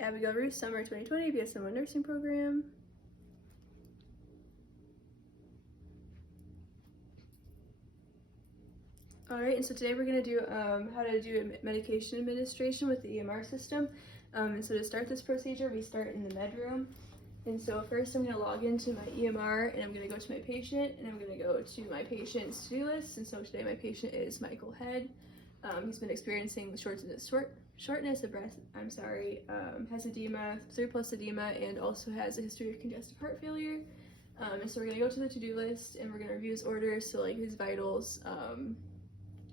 Abigail Ruth, Summer 2020, BSN1 Nursing Program. Alright, and so today we're going to do how to do medication administration with the EMR system. And so to start this procedure, we start in the med room. And so first I'm going to log into my EMR, and I'm going to go to my patient, and I'm going to go to my patient's to-do list. And so today my patient is Michael Head. He's been experiencing the shortness of breath, has edema, 3+ edema, and also has a history of congestive heart failure. And so we're going to go to the to-do list, and we're going to review his orders, so like his vitals,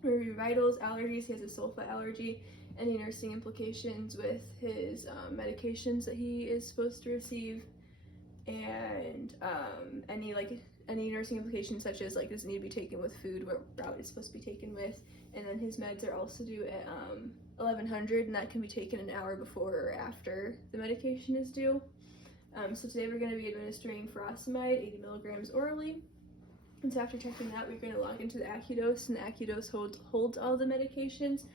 review vitals, allergies. He has a sulfa allergy, any nursing implications with his medications that he is supposed to receive, and any nursing implications such as does it need to be taken with food, what route it's supposed to be taken with. And then his meds are also due at 1100, and that can be taken an hour before or after the medication is due. So today we're going to be administering furosemide, 80 milligrams orally. And so after checking that, we're going to log into the AccuDose, and the AccuDose holds all the medications.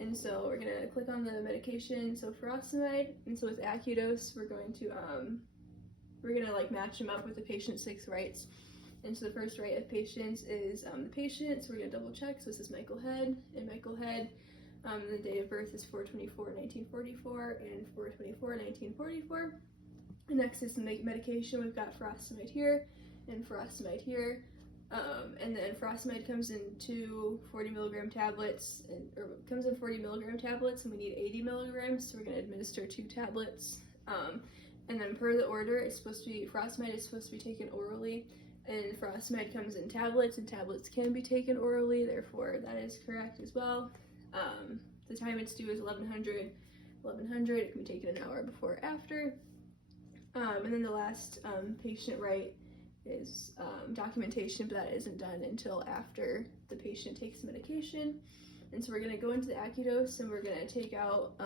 And so we're going to click on the medication, so furosemide. And so with AccuDose, we're going to match them up with the patient's 6 rights. And so the first right of patients is the patient, so we're going to double check. So this is Michael Head, and Michael Head, the date of birth is 4/24/1944 and 4/24/1944. And next is the medication. We've got furosemide here and furosemide here. And then furosemide comes in 2 40 milligram tablets, and we need 80 milligrams, so we're going to administer 2 tablets. And then per the order, furosemide is supposed to be taken orally, and furosemide comes in tablets, and tablets can be taken orally, therefore that is correct as well. The time it's due is 1100. It can be taken an hour before or after. And then the last patient right is documentation, but that isn't done until after the patient takes the medication. And so we're going to go into the AccuDose, and we're going to take out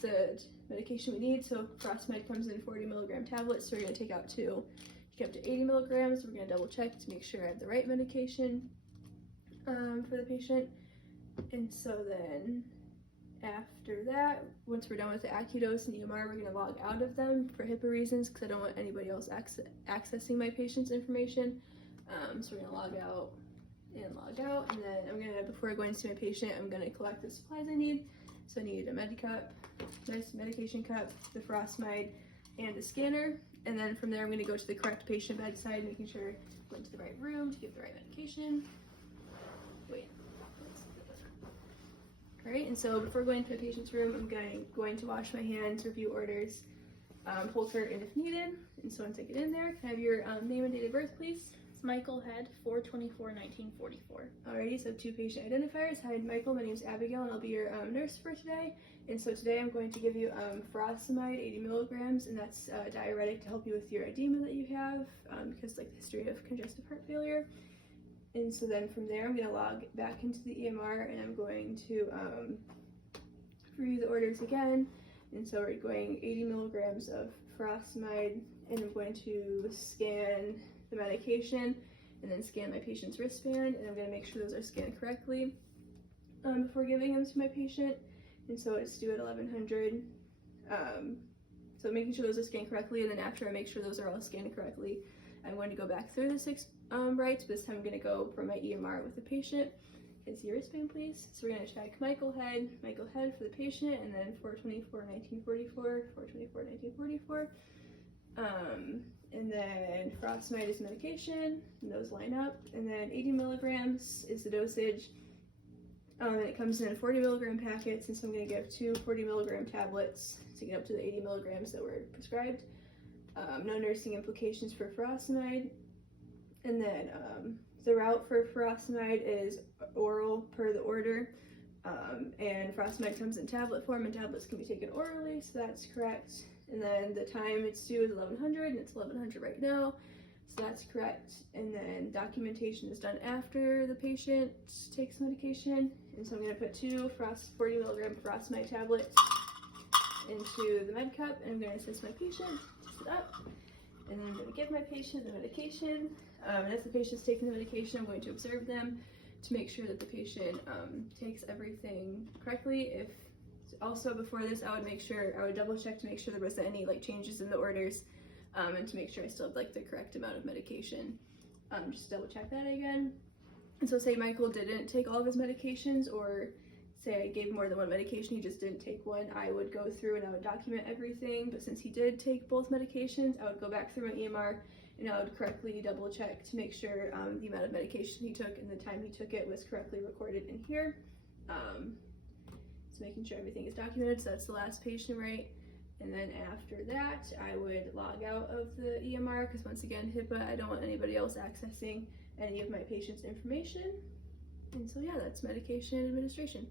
the medication we need. So furosemide comes in 40 milligram tablets, so we're going to take out 2, take up to 80 milligrams. We're going to double check to make sure I have the right medication for the patient. And so then after that, once we're done with the AccuDose and EMR, we're going to log out of them for HIPAA reasons, because I don't want anybody else accessing my patient's information. So we're going to log out, and then before I go in to see my patient, I'm going to collect the supplies I need. So I need a nice medication cup, the furosemide, and a scanner. And then from there, I'm going to go to the correct patient bedside, making sure I went to the right room to give the right medication. Alright, and so before going to the patient's room, I'm going to wash my hands, review orders, pull curtain if needed. And so once I get in there, can I have your name and date of birth, please? It's Michael Head, 4/24/1944. Alrighty, so 2 patient identifiers. Hi, Michael, my name is Abigail, and I'll be your nurse for today. And so today I'm going to give you furosemide, 80 milligrams, and that's diuretic to help you with your edema that you have, because the history of congestive heart failure. And so then from there, I'm going to log back into the EMR, and I'm going to review the orders again. And so we're going 80 milligrams of furosemide, and I'm going to scan the medication and then scan my patient's wristband, and I'm going to make sure those are scanned correctly before giving them to my patient. And so it's due at 1100. So making sure those are scanned correctly, and then after I make sure those are all scanned correctly, I'm going to go back through the 6 rights. This time I'm going to go for my EMR with the patient. Can I see your wristband, please? So we're going to check Michael Head for the patient, and then 4/24/1944, 4/24/1944. And then furosemide is medication, and those line up. And then 80 milligrams is the dosage. And it comes in 40 milligram packets, and so I'm going to give 2 40 milligram tablets to get up to the 80 milligrams that were prescribed. No nursing implications for furosemide. And then the route for furosemide is oral per the order. And furosemide comes in tablet form, and tablets can be taken orally, so that's correct. And then the time it's due is 1100, and it's 1100 right now, so that's correct. And then documentation is done after the patient takes medication. And so I'm going to put 2 40 milligram furosemide tablets into the med cup, and I'm going to assist my patient to sit up. And then I'm going to give my patient the medication. And as the patient's taking the medication, I'm going to observe them to make sure that the patient takes everything correctly. If also before this, I would double check to make sure there wasn't any like changes in the orders, and to make sure I still had like the correct amount of medication. Just double check that again. And so say Michael didn't take all of his medications, or say I gave more than one medication, he just didn't take one, I would go through and I would document everything. But since he did take both medications, I would go back through my EMR and I would correctly double check to make sure the amount of medication he took and the time he took it was correctly recorded in here. So making sure everything is documented. So that's the last patient, right? And then after that, I would log out of the EMR because once again, HIPAA, I don't want anybody else accessing any of my patient's information. And so yeah, that's medication administration.